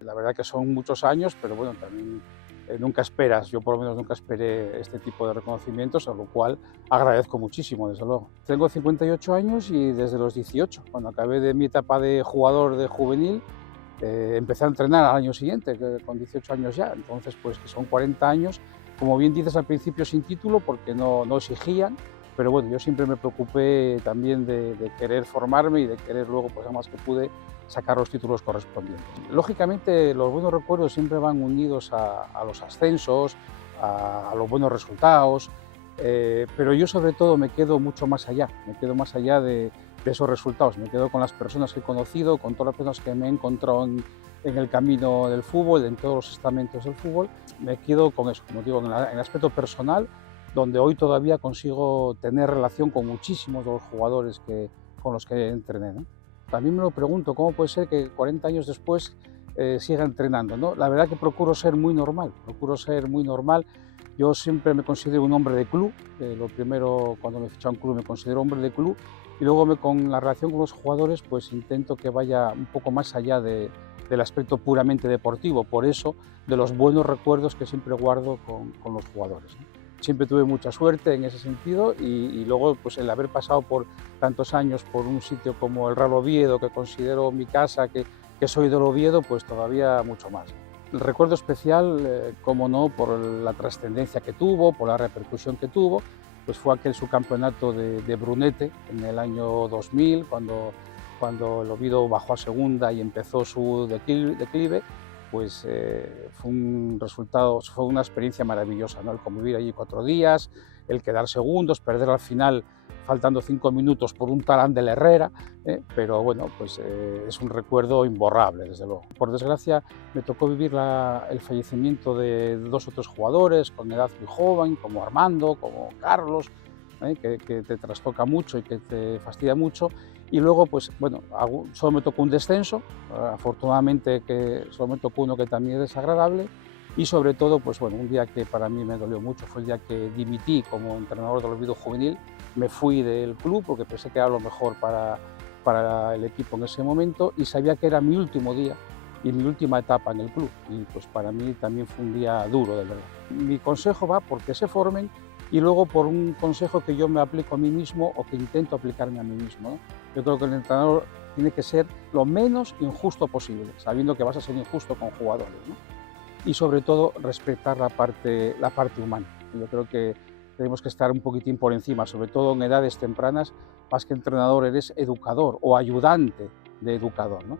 La verdad que son muchos años, pero bueno, también nunca esperas, yo por lo menos nunca esperé este tipo de reconocimientos, a lo cual agradezco muchísimo, desde luego. Tengo 58 años y desde los 18, cuando acabé de mi etapa de jugador de juvenil, empecé a entrenar al año siguiente, con 18 años ya, entonces pues que son 40 años, como bien dices al principio sin título, porque no exigían, pero bueno, yo siempre me preocupé también de querer formarme y de querer luego, pues además que pude, sacar los títulos correspondientes. Lógicamente, los buenos recuerdos siempre van unidos a los ascensos, a los buenos resultados, pero yo sobre todo me quedo mucho más allá, me quedo más allá de esos resultados, me quedo con las personas que he conocido, con todas las personas que me he encontrado en el camino del fútbol, en todos los estamentos del fútbol, me quedo con eso, como digo, en el aspecto personal, donde hoy todavía consigo tener relación con muchísimos de los jugadores con los que entrené, ¿no? También me lo pregunto, ¿cómo puede ser que 40 años después siga entrenando, ¿no? La verdad que procuro ser muy normal, procuro ser muy normal. Yo siempre me considero un hombre de club, lo primero cuando me he fichado a un club me considero hombre de club, y luego con la relación con los jugadores pues intento que vaya un poco más allá del aspecto puramente deportivo, por eso de los buenos recuerdos que siempre guardo con los jugadores, ¿no? Siempre tuve mucha suerte en ese sentido y luego pues el haber pasado por tantos años por un sitio como el Real Oviedo, que considero mi casa, que soy del Oviedo, pues todavía mucho más. El recuerdo especial, como no, por la trascendencia que tuvo, por la repercusión que tuvo, pues fue aquel subcampeonato de Brunete en el año 2000, cuando el Oviedo bajó a segunda y empezó su declive, pues fue un resultado, fue una experiencia maravillosa, ¿no? El convivir allí 4 días, el quedar segundos, perder al final faltando 5 minutos por un talán del Herrera, pero bueno, pues es un recuerdo imborrable, desde luego. Por desgracia, me tocó vivir el fallecimiento de 2 o 3 jugadores con edad muy joven, como Armando, como Carlos, que te trastoca mucho y que te fastidia mucho. Y luego, pues bueno, solo me tocó un descenso, afortunadamente que solo me tocó uno que también es desagradable, y sobre todo, pues bueno, un día que para mí me dolió mucho fue el día que dimití como entrenador del Oviedo Juvenil, me fui del club porque pensé que era lo mejor para el equipo en ese momento y sabía que era mi último día y mi última etapa en el club, y pues para mí también fue un día duro, de verdad. Mi consejo va porque se formen y luego por un consejo que yo me aplico a mí mismo o que intento aplicarme a mí mismo, ¿no? Yo creo que el entrenador tiene que ser lo menos injusto posible, sabiendo que vas a ser injusto con jugadores, ¿no? Y sobre todo respetar la parte humana. Yo creo que tenemos que estar un poquitín por encima, sobre todo en edades tempranas, más que entrenador eres educador o ayudante de educador, ¿no?